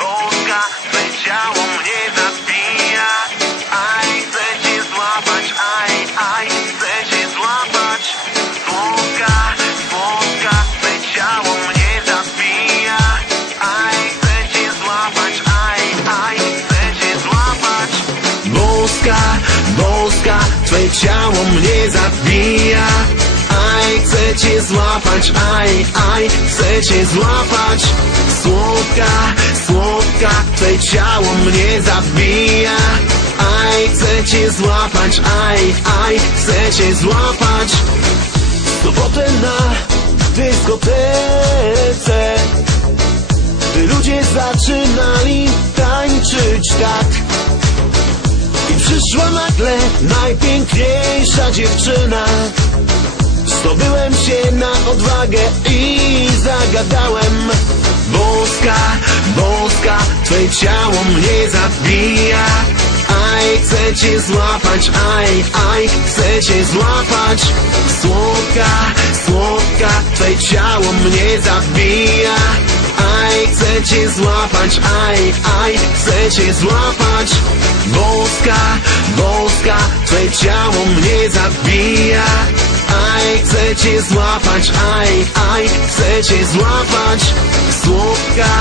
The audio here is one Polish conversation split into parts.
boska, twoje ciało mnie zabija. Aj, chcę cię złapać, aj, chcę cię złapać. Słodka, słodka, twoje ciało mnie zabija. Aj, chcę cię złapać, aj, chcę cię złapać. Boska, boska, twoje ciało mnie zabija. Aj, chcę cię złapać, aj, chcę cię złapać. Słodka, słodka, twoje ciało mnie zabija. Aj, chcę cię złapać, aj, chcę cię złapać. W sobotę na dyskotece, gdy ludzie zaczynali tańczyć tak, i przyszła nagle najpiękniejsza dziewczyna. Zdobyłem się na odwagę i zagadałem. Boska, boska, twoje ciało mnie zabija. Aj, chcę cię złapać, aj, chcę cię złapać. Słodka, słodka, twoje ciało mnie zabija. Aj, chcę cię złapać, aj, chcę cię złapać. Boska, boska, twoje ciało mnie zabija. Aj, chcę cię złapać, aj, chcę cię złapać. Słodka,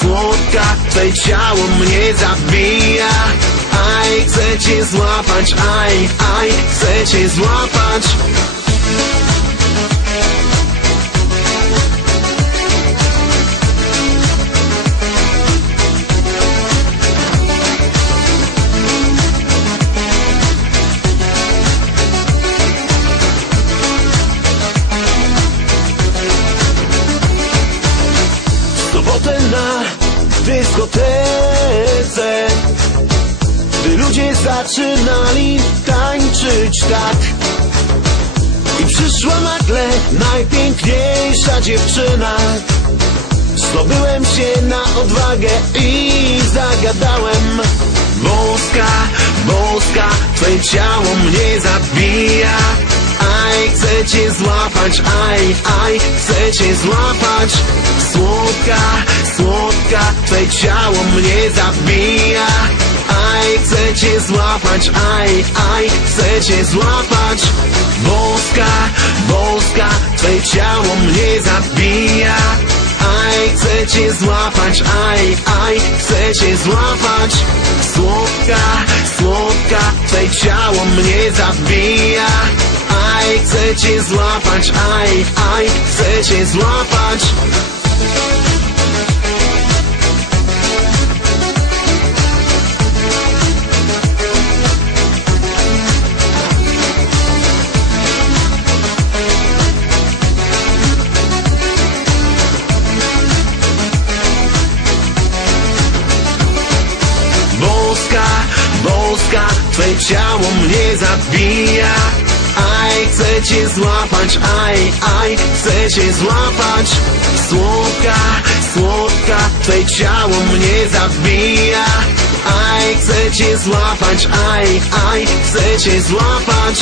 słodka, twoje ciało mnie zabija. Aj, chcę cię złapać, aj, chcę cię złapać. W sobotę na dyskotece, gdy ludzie zaczynali tańczyć tak, i przyszła nagle najpiękniejsza dziewczyna. Zdobyłem się na odwagę i zagadałem. Boska, boska, twoje ciało mnie zabija. Aj, chcę cię złapać, aj, chcę cię złapać. Słodka, słodka, twoje ciało mnie zabija. Aj, chcę cię złapać, aj, chcę cię złapać. Boska, boska, twoje ciało mnie zabija. Aj, chcę cię złapać, aj, chcę cię złapać. Słodka, słodka, twoje ciało mnie zabija. Aj, chcę cię złapać, aj, chcę cię złapać. Boska, boska, twoje ciało mnie zabija. Aj, chcę cię złapać, aj, chcę cię złapać. Słodka, słodka, twoje ciało mnie zabija. Aj, chcę cię złapać, aj, chcę cię złapać.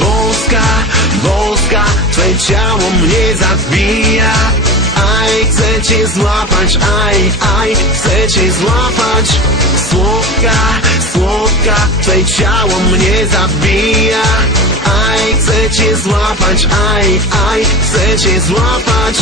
Boska, boska, twoje ciało mnie zabija. Aj, chcę cię złapać, aj, chcę cię złapać. Słodka, słodka, twoje ciało mnie zabija. Aj, chcę cię złapać, aj, chcę cię złapać.